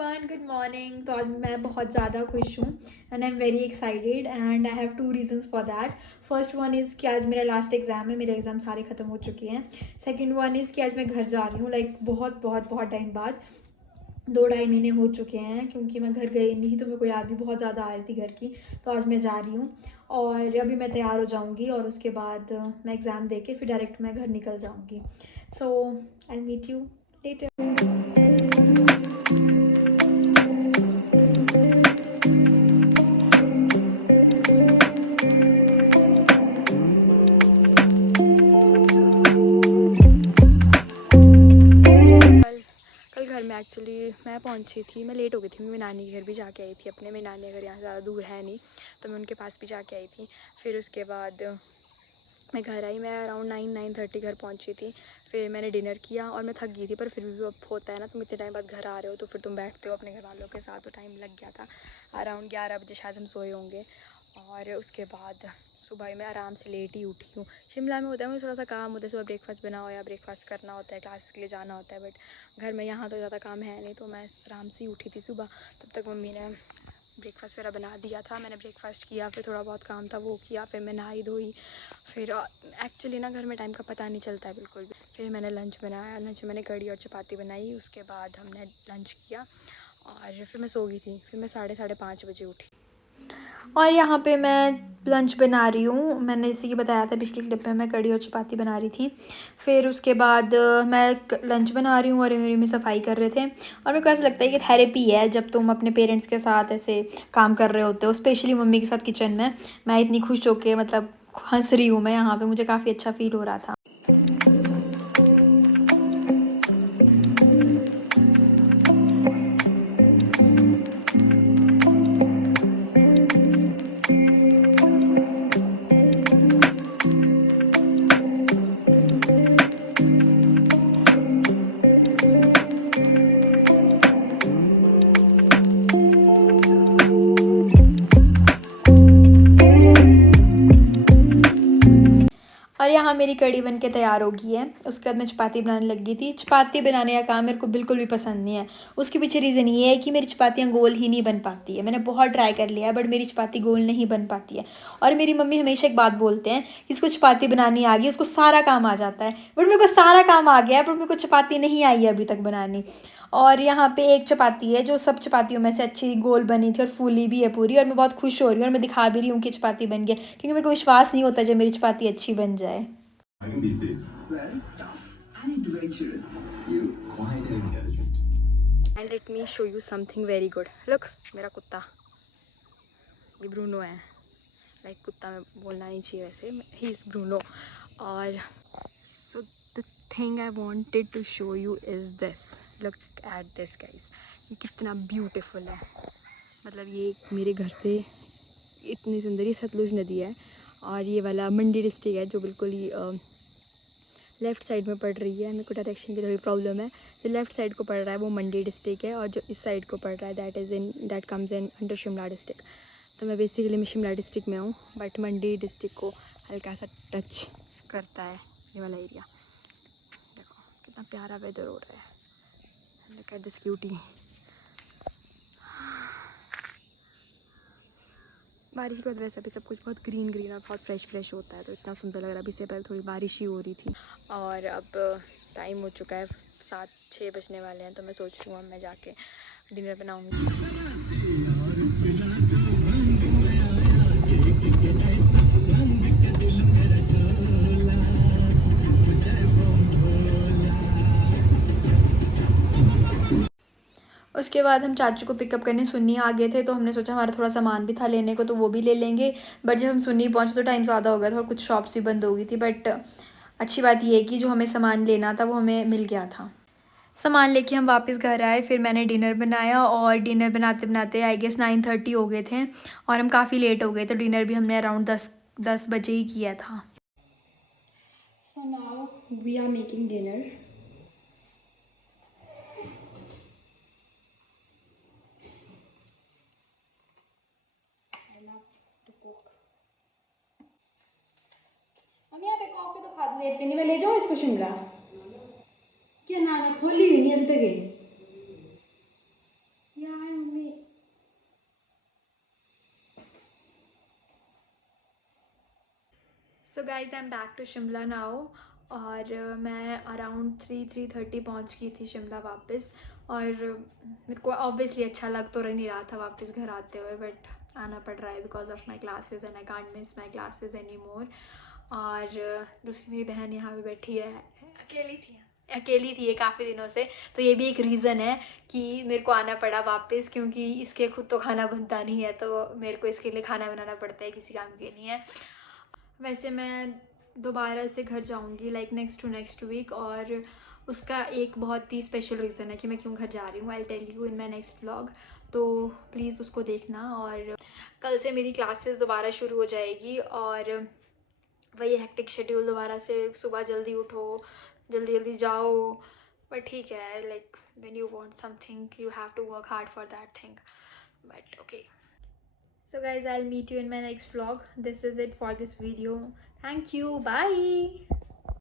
Everyone, good morning. तो आज मैं बहुत ज़्यादा खुश हूँ and I am very excited and I have two reasons for that. First one is कि आज मेरा लास्ट एग्जाम है, मेरे एग्जाम सारे ख़त्म हो चुके हैं। सेकंड वन इज़ कि आज मैं घर जा रही हूँ, लाइक बहुत बहुत बहुत टाइम बाद। 2-2.5 महीने हो चुके हैं क्योंकि मैं घर गई नहीं, तो मेरे को याद भी बहुत ज़्यादा आ रही थी घर की। तो आज मैं जा रही हूँ और अभी मैं तैयार हो जाऊँगी और उसके बाद मैं एग्ज़ाम दे के फिर डायरेक्ट मैं घर निकल जाऊँगी। सो आई मीट यू लेटर। कल कल घर में एक्चुअली मैं पहुंची थी, मैं लेट हो गई थी। मैं नानी के घर भी जाके आई थी अपने। मेरी नानी घर यहाँ से ज़्यादा दूर है नहीं, तो मैं उनके पास भी जाके आई थी। फिर उसके बाद मैं घर आई। मैं अराउंड 9-9:30 घर पहुंची थी। फिर मैंने डिनर किया और मैं थक गई थी, पर फिर भी अब होता है ना, तुम इतने टाइम बाद घर आ रहे हो तो फिर तुम बैठते हो अपने घर वालों के साथ, तो टाइम लग गया था। अराउंड 11 बजे शायद हम सोए होंगे। और उसके बाद सुबह मैं आराम से लेट ही उठी हूँ। शिमला में होता है मुझे थोड़ा सा काम होता है, सुबह ब्रेकफास्ट बनाओ या ब्रेकफास्ट करना होता है, क्लास के लिए जाना होता है। बट घर में यहाँ तो ज़्यादा काम है नहीं, तो मैं आराम से ही उठी थी सुबह। तब तक मम्मी ने ब्रेकफास्ट वगैरह बना दिया था। मैंने ब्रेकफास्ट किया, फिर थोड़ा बहुत काम था वो किया, फिर मैं नहाई धोई। फिर एक्चुअली ना घर में टाइम का पता नहीं चलता है बिल्कुल भी। फिर मैंने लंच बनाया। लंच में मैंने कढ़ी और चपाती बनाई। उसके बाद हमने लंच किया और फिर मैं सो गई थी। फिर मैं 5:30 बजे उठी। और यहाँ पे मैं लंच बना रही हूँ। मैंने जैसे कि बताया था पिछली क्लिप में, मैं कढ़ी और चपाती बना रही थी। फिर उसके बाद मैं लंच बना रही हूँ और मेरी में सफाई कर रहे थे। और मेरे को ऐसा लगता है कि थेरेपी है जब तुम अपने पेरेंट्स के साथ ऐसे काम कर रहे होते हो, स्पेशली मम्मी के साथ किचन में। मैं इतनी खुश होके मतलब हंस रही हूँ मैं यहाँ पे, मुझे काफ़ी अच्छा फील हो रहा था। और यहाँ मेरी कढ़ी बन के तैयार हो गई है। उसके बाद मैं चपाती बनाने लग गई थी। चपाती बनाने का काम मेरे को बिल्कुल भी पसंद नहीं है। उसके पीछे रीज़न ये है कि मेरी चपातियाँ गोल ही नहीं बन पाती है। मैंने बहुत ट्राई कर लिया है बट मेरी चपाती गोल नहीं बन पाती है। और मेरी मम्मी हमेशा एक बात बोलते हैं कि इसको चपाती बनानी आ गई, उसको सारा काम आ जाता है। बट मेरे को सारा काम आ गया है, बट मेरे को चपाती नहीं आई है अभी तक बनानी। और यहाँ पे एक चपाती है जो सब चपातियों में से अच्छी गोल बनी थी और फूली भी है पूरी, और मैं बहुत खुश हो रही हूँ और मैं दिखा भी रही हूँ कि चपाती बन गई, क्योंकि मेरे को विश्वास नहीं होता जब मेरी चपाती अच्छी बन जाए। These days? Well, tough and adventurous. You quiet and intelligent. And let me show you something very good. Look, मेरा कुत्ता, ये ब्रूनो है। लाइक कुत्ता में बोलना नहीं चाहिए वैसे, ही इज़ ब्रूनो। और so the thing I wanted to show you is this. Look at this guys, ये कितना ब्यूटिफुल है। मतलब ये मेरे घर से इतनी सुंदर, ये सतलुज नदी है और ये वाला मंडी डिस्ट्रिक्ट है, जो बिल्कुल ही लेफ़्ट साइड में पड़ रही है। मेरे को डायरेक्शन की थोड़ी प्रॉब्लम है। जो लेफ़्ट साइड को पड़ रहा है वो मंडी डिस्ट्रिक्ट है, और जो इस साइड को पड़ रहा है that comes in under Shimla district. तो मैं बेसिकली मैं शिमला डिस्ट्रिक्ट में हूँ, बट मंडी डिस्ट्रिक्ट को हल्का सा टच करता है ये वाला एरिया। देखो कितना प्यारा वेदर हो रहा है। Look at this cutie. बारिश के बाद वैसे भी सब कुछ बहुत ग्रीन ग्रीन और बहुत फ्रेश फ्रेश होता है, तो इतना सुंदर लग रहा है। अभी से पहले थोड़ी बारिश ही हो रही थी और अब टाइम हो चुका है, 7-6 बजने वाले हैं। तो मैं सोच रही हूँ अब मैं जाके डिनर बनाऊँगी। उसके बाद हम चाचू को पिकअप करने सुन्नी आ गए थे, तो हमने सोचा हमारा थोड़ा सामान भी था लेने को तो वो भी ले लेंगे। बट जब हम सुन्नी पहुँचे तो टाइम ज़्यादा हो गया था और कुछ शॉप्स भी बंद हो गई थी। बट अच्छी बात ये है कि जो हमें सामान लेना था वो हमें मिल गया था। सामान लेके हम वापस घर आए, फिर मैंने डिनर बनाया और डिनर बनाते बनाते आई गेस 9:30 हो गए थे और हम काफ़ी लेट हो गए, तो डिनर भी हमने अराउंड 10 बजे ही किया था। So now we are making dinner. हम यहाँ पे कॉफ़ी तो खा लेते नहीं, मैं ले जाऊँ इसको शिमला? क्या नाम है, खोली हुई नहीं अभी तक ये। So guys I am back to Shimla now और मैं अराउंड 3:30 पहुंच गई थी शिमला वापस। और मेरे को ऑब्वियसली अच्छा लग तो नहीं रहा था वापस घर आते हुए, बट आना पड़ रहा है because of my classes and I can't miss my classes any more. और दूसरी मेरी बहन यहाँ पे बैठी है, अकेली थी ये काफ़ी दिनों से, तो ये भी एक रीज़न है कि मेरे को आना पड़ा वापस, क्योंकि इसके खुद तो खाना बनता नहीं है, तो मेरे को इसके लिए खाना बनाना पड़ता है, किसी काम के नहीं है। वैसे मैं दोबारा से घर जाऊंगी like next to next week, और उसका एक बहुत ही स्पेशल रीज़न है कि मैं क्यों घर जा रही हूँ। I tell you in my next vlog, तो प्लीज़ उसको देखना। और कल से मेरी क्लासेस दोबारा शुरू हो जाएगी और वही हेक्टिक शेड्यूल दोबारा से, सुबह जल्दी उठो, जल्दी जल्दी जाओ। बट ठीक है, like when you want something you have to work hard for that thing, but okay. So guys, I'll meet you in my next vlog. This is it for this video. Thank you. Bye.